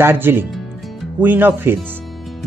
Darjeeling, queen of hills.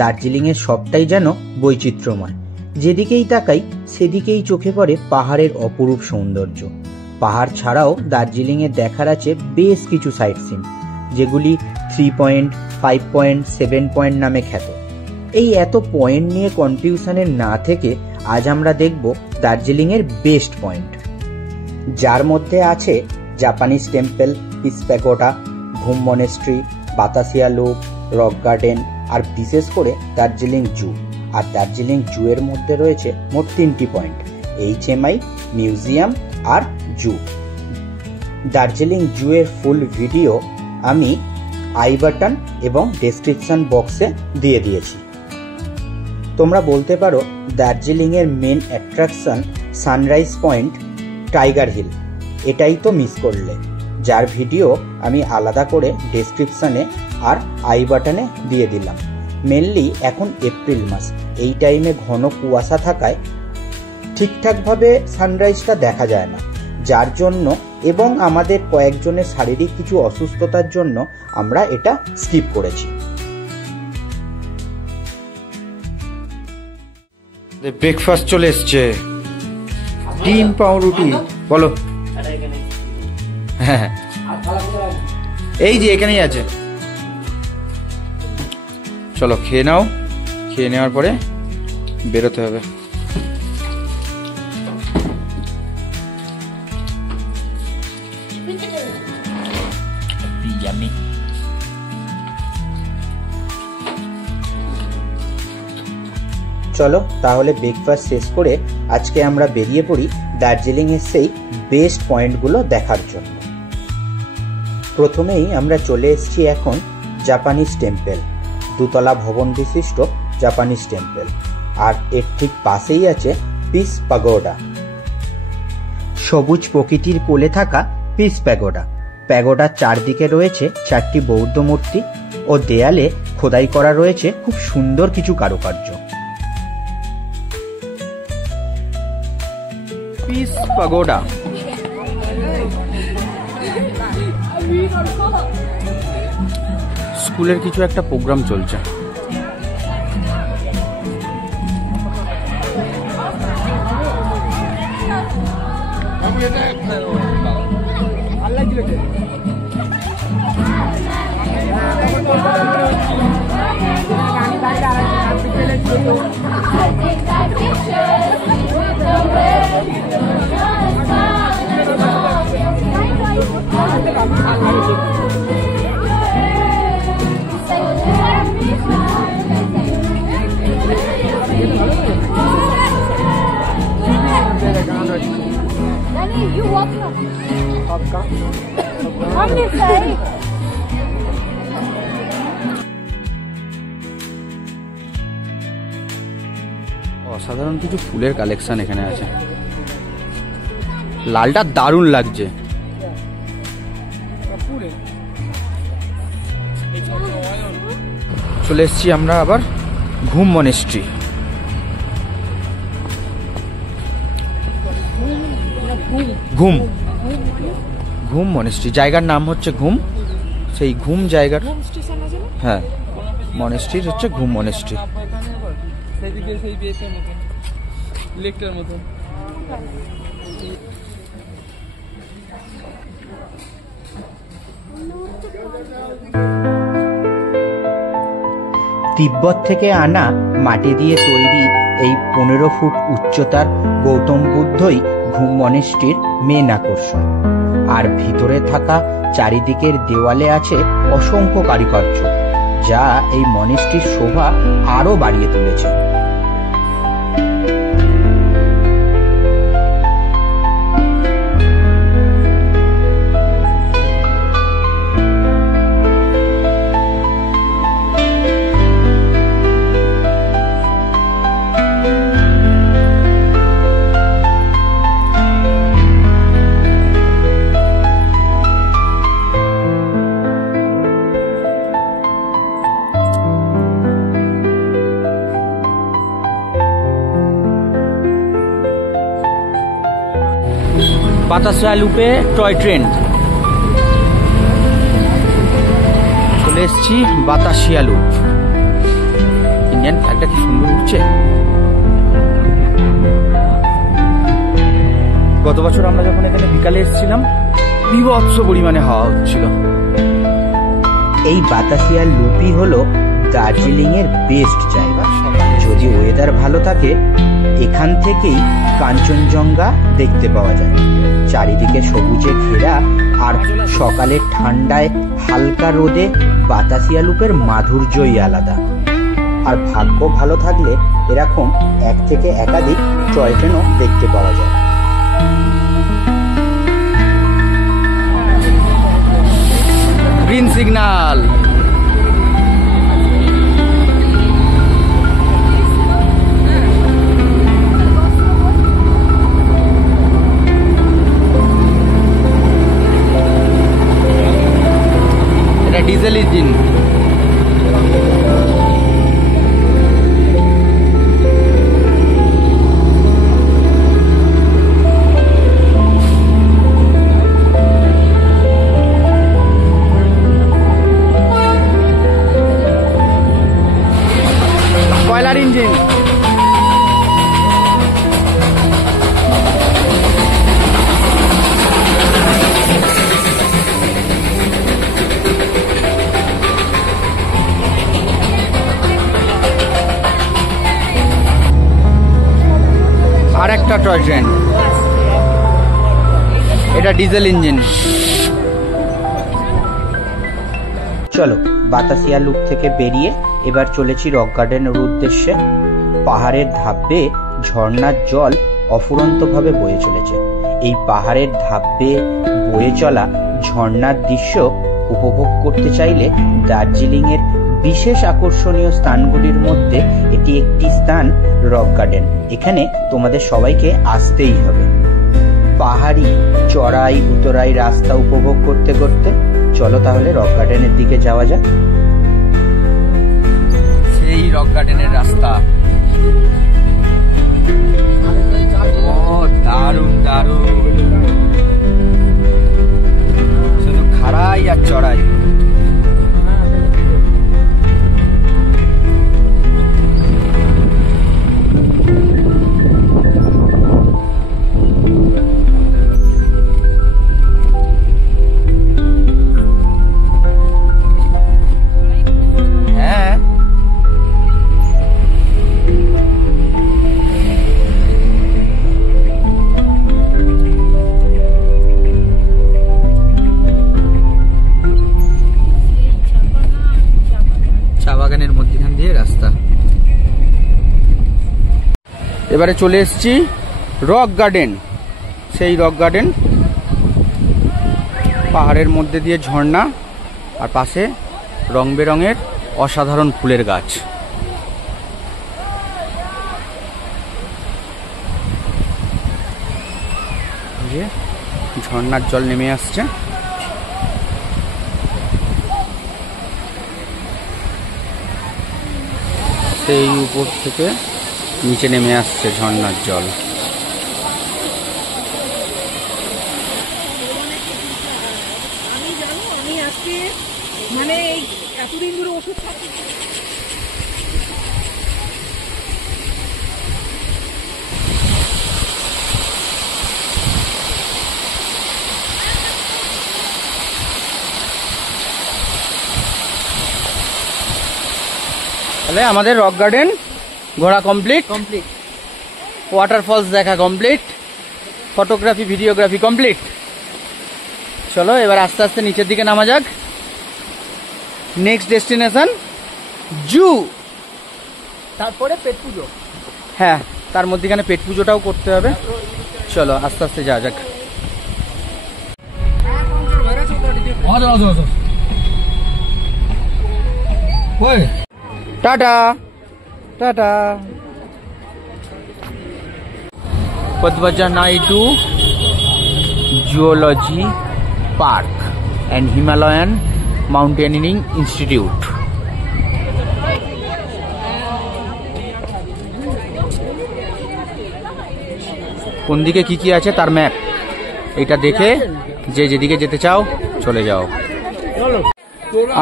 দার্জিলিংয়ের সবটাই যেন বৈচিত্র্যময়। যেদিকেই তাকাই সেদিকেই চোখে পড়ে পাহাড়ের অপরূপ সৌন্দর্য। পাহাড় ছাড়াও দার্জিলিংয়ে দেখার আছে বেশ কিছু সাইট সিন, যেগুলি 3 পয়েন্ট, 5 পয়েন্ট, 7 পয়েন্ট নামে খ্যাত। এই এত পয়েন্ট নিয়ে কনফিউশনের না থেকে আজ আমরা দেখব দার্জিলিংয়ের বেস্ট পয়েন্ট, যার মধ্যে আছে Japanese temple, peace pagoda, Ghoom monastery, Batasia loop, rock garden আর বিশেষ করে দার্জিলিং জু। আর দার্জিলিং জু এর মধ্যে রয়েছে মোট 3টি পয়েন্ট, HMI, মিউজিয়াম আর জু। দার্জিলিং জু এর ফুল ভিডিও আমি আই বাটন এবং ডেসক্রিপশন বক্সে দিয়ে দিয়েছি। তোমরা বলতে পারো দার্জিলিংয়ের main attraction sunrise point, tiger hill, এটাই তো মিস করলে, যার ভিডিও আমি আলাদা করে ডেসক্রিপশনে আর আই বাটনে দিয়ে দিলাম। মেনলি এখন এপ্রিল মাস, এই টাইমে ঘন কুয়াশা থাকায় ঠিকঠাকভাবে সানরাইজটা দেখা যায় না, যার জন্য এবং আমাদের কয়েকজনের শারীরিক কিছু অসুস্থতার জন্য আমরা এটা স্কিপ করেছি। ব্রেকফাস্ট চলে এসছে, ডিম পাউরুটি। বলো। হ্যাঁ, এই যে এখানেই আছে। চলো খেয়ে নাও, খেয়ে নেওয়ার পরে বেরোতে হবে। চলো তাহলে ব্রেকফাস্ট শেষ করে আজকে আমরা বেরিয়ে পড়ি দার্জিলিংয়ের সেই বেস্ট পয়েন্টগুলো দেখার জন্য। প্রথমেই আমরা চলে এসেছি এখন জাপানিজ টেম্পল, 2 তলা ভবন বিশিষ্ট জাপানিজ টেম্পল, আর এর ঠিক পাশেই আছে পিস প্যাগোডা। সবুজ প্রকৃতির কোলে থাকা পিস প্যাগোডা। প্যাগোডার চারদিকে রয়েছে 4টি বৌদ্ধ মূর্তি ও দেয়ালে খোদাই করা রয়েছে খুব সুন্দর কিছু কারুকার্য। Piece pagoda. স্কুলের কিছু একটা প্রোগ্রাম চলছে। You walk up. Come this side. অসাধারণ কিছু ফুলের কালেকশন এখানে আছে। লালটা দারুণ লাগছে। চলে এসেছি আমরা আবার ঘুম মনেস্ট্রি। ঘুম ঘুম মনেস্ট্রি, জায়গার নাম হচ্ছে ঘুম। সেই ঘুম জায়গার, হ্যাঁ, মনেস্ট্রির হচ্ছে ঘুম মনেস্ট্রি। তিব্বত থেকে আনা মাটি দিয়ে তৈরি এই 15 ফুট উচ্চতার গৌতম বুদ্ধই ঘুম মনেস্ট্রির মেন আকর্ষণ। আর ভিতরে থাকা চারিদিকের দেওয়ালে আছে অসংখ্য কারুকার্য, যা এই মনেস্ট্রির শোভা আরো বাড়িয়ে তুলেছে। বাতাসিয়া লুপে টয় ট্রেন চলে এসেছি বাতাসিয়া লুপ। ইন্ডিয়ান ফ্ল্যাগটা কি সুন্দর উঠছে। গত বছর আমরা যখন এখানে বিকালে এসেছিলাম বিভৎস পরিমাণে হাওয়া হচ্ছিল। এই বাতাসিয়া লুপই হলো দার্জিলিং এর বেস্ট জায়গা। যদি ওয়েদার ভালো থাকে এখান থেকেই কাঞ্চনজঙ্ঘা দেখতে পাওয়া যায়। চারিদিকে সবুজে ঘেরা আর সকালের ঠান্ডায় হালকা রোদে বাতাসিয়া লুপের মাধুর্যই আলাদা। আর ভাগ্য ভালো থাকলে এরকম এক থেকে একাধিক টয় ট্রেনও দেখতে পাওয়া যায়। Green signal. এটা ডিজেল ইঞ্জিন। কয়লার ইঞ্জিন। আর একটা টয় ট্রেন, এটা ডিজেল ইঞ্জিন। চলো বাতাসিয়া লুপ থেকে বেরিয়ে এবার চলেছি রক গার্ডেনের উদ্দেশ্যে। পাহাড়ের ধাপ বেয়ে ঝর্ণার জল অফুরন্তভাবে বয়ে চলেছে। এই পাহাড়ের ধাপ বেয়ে বয়ে চলা ঝর্ণার দৃশ্য উপভোগ করতে চাইলে দার্জিলিং এর বিশেষ আকর্ষণীয় স্থানগুলির মধ্যে এটি একটি স্থান রক গার্ডেন। এখানে তোমাদের সবাইকে আসতেই হবে। পাহাড়ি চড়াই উতরাই রাস্তা উপভোগ করতে করতে চলো তাহলে রক গার্ডেনের দিকে যাওয়া যাক। সেই রক গার্ডেনের রাস্তা। ও দারুণ দারুণ, শুধু খাড়াই আর চড়াই। বাগানের মধ্যখান দিয়ে রাস্তা। এবারে চলে এসেছি রক গার্ডেন। সেই রক গার্ডেন, পাহাড়ের মধ্যে দিয়ে ঝর্ণা আর পাশে রং বেরঙের অসাধারণ ফুলের গাছ। ঝর্ণার জল নেমে আসছে। সেই উপর থেকে নিচে নেমে আসছে ঝর্ণার জল। তাহলে আমাদের রক গার্ডেন ঘোরা কমপ্লিট, ওয়াটারফলস দেখা কমপ্লিট, ফটোগ্রাফি ভিডিওগ্রাফি কমপ্লিট। চলো এবার আস্তে আস্তে নিচের দিকে নামা যাক। নেক্সট ডেস্টিনেশন জু, তারপরে পেট পুজো। হ্যাঁ, তার মধ্যেখানে পেট পুজোটাও করতে হবে। চলো আস্তে আস্তে যাওয়া যাক। Tata tata. Padvaja Naidu Zoology Park and Himalayan Mountaineering Institute. কোন দিকে কি কি আছে তার ম্যাপ, এটা দেখে যে যেদিকে যেতে চাও চলে যাও।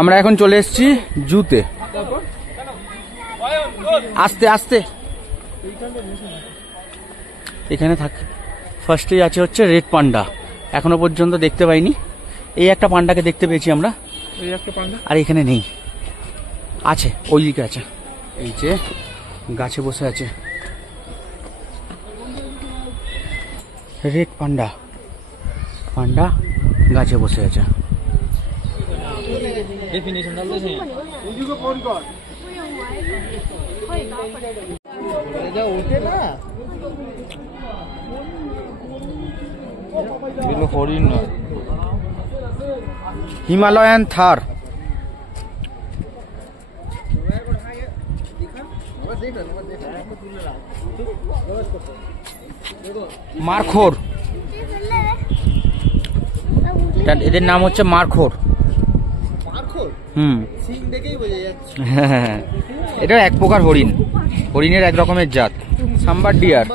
আমরা এখন চলে এসেছি জুতে। আস্তে আস্তে এখানে থাক। ফার্স্টেই আছে হচ্ছে রেড পান্ডা, এখনো পর্যন্ত দেখতে পাইনি। এই একটা পান্ডাকে দেখতে পেয়েছি আমরা, আর এখানে নেই, আছে ওই দিকে আছে, এই যে গাছে বসে আছে রেড পান্ডা। পান্ডা গাছে বসে আছে। হিমালয়ান থার, মারখোর, এদের নাম হচ্ছে মারখোর। এটা এক প্রকার হরিণ, হরিণের এক রকমের জাত, সাম্বার ডিয়ার।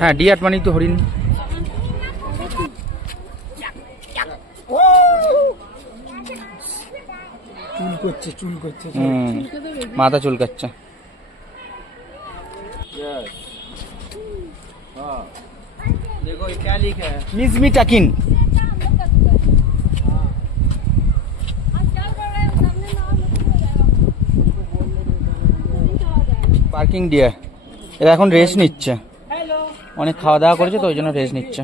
হ্যাঁ, ডিয়ার মানে তো হরিণ। চুল করছে, মাথা চুলকাচ্ছে। মিজমি টাকিন, পার্কিং ডিয়ার। এরা এখন রেস্ট নিচ্ছে, অনেক খাওয়া দাওয়া করেছে তো ওই জন্য রেস্ট নিচ্ছে।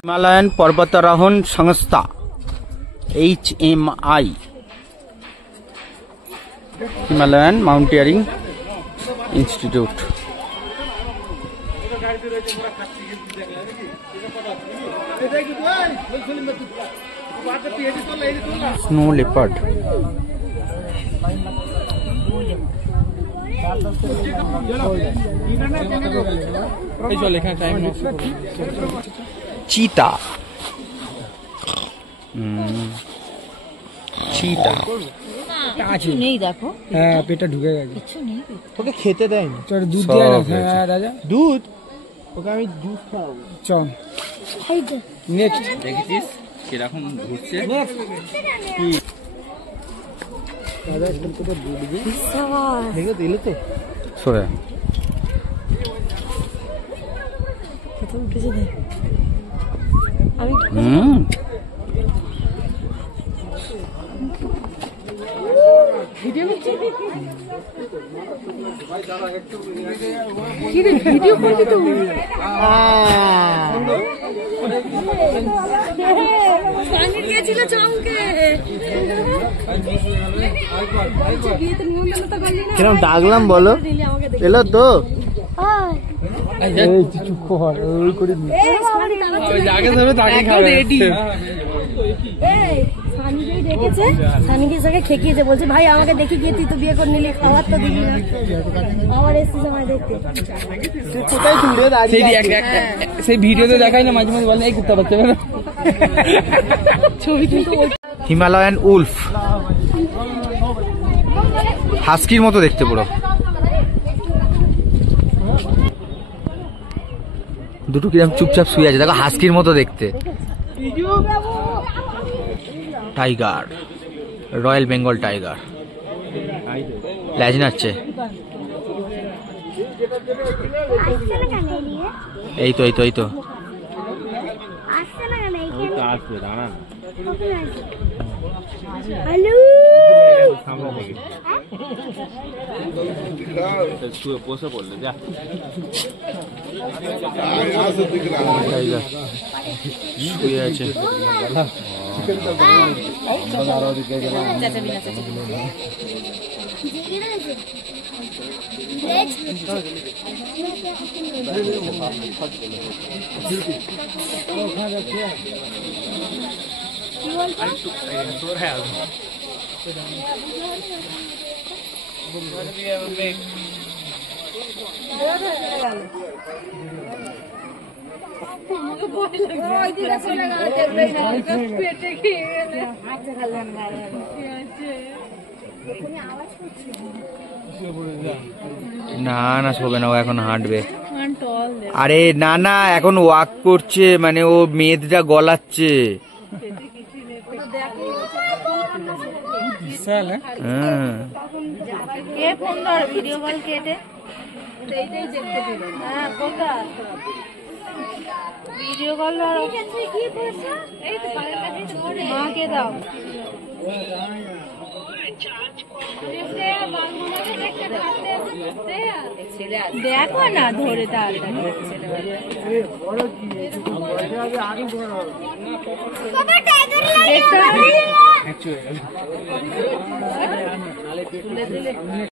হিমালয়ান পর্বতারোহণ সংস্থা HMI, Himalayan mountaineering institute. Snow leopard, চিতা, চিতা নেই দেখো। হ্যাঁ, পেটটা ঢুকে গেছে। কিছু নেই, তোকে খেতে দেয়নি। চল দুধ দিয়ে না। হ্যাঁ রাজা, দুধ। ওকে আমি দুধ খাওয়াবো। চল নেক্সট। দেখেছিস কিরকম ঘুরছে? দাদা একটু তো দুধ দিয়ে দেখো, দিলে তো সরে। ভিডিও করবি তো? গিয়েছিল চমকে, কিরম ডাকলাম বলো? এলো তো? চুপ কর, ওই করে খেকিয়েছে, বলছে ভাই আমাকে দেখি গিয়ে তুই তো বিয়ে করে নিলি, খাওয়ার তো দিবি না। আমার এসছি সময় দেখতে। সেই ভিডিওতে দেখাই না, মাঝে মাঝে বলে এই কুত্তা বাচ্চা বেরো। ছবি কিন্তু হিমালয়ান উলফ, হাস্কির মতো দেখতে পুরো। দুটো কিরম চুপচাপ শুয়ে আছে, দেখো হাস্কির মতো দেখতে। টাইগার, রয়্যাল বেঙ্গল টাইগার, ল্যাজ নাড়ছে। এই তো এই তো এই তো পোষে পড়লে যা শুয়ে আছে। না না শোবে না, ও এখন হাঁটবে। আরে না না, এখন ওয়াক করছে, মানে ও মেদটা গলাচ্ছে। বিশাল হ্যাঁ কে ফোন ধর ভিডিও কল কেটে এইটাই দেখতে দিল। হ্যাঁ কোথা ভিডিও কল ধরো কি বলছো এই তো পায়ের কাছে ধরে মাকে দাও দেখো না ধরে তাড়াতাড়ি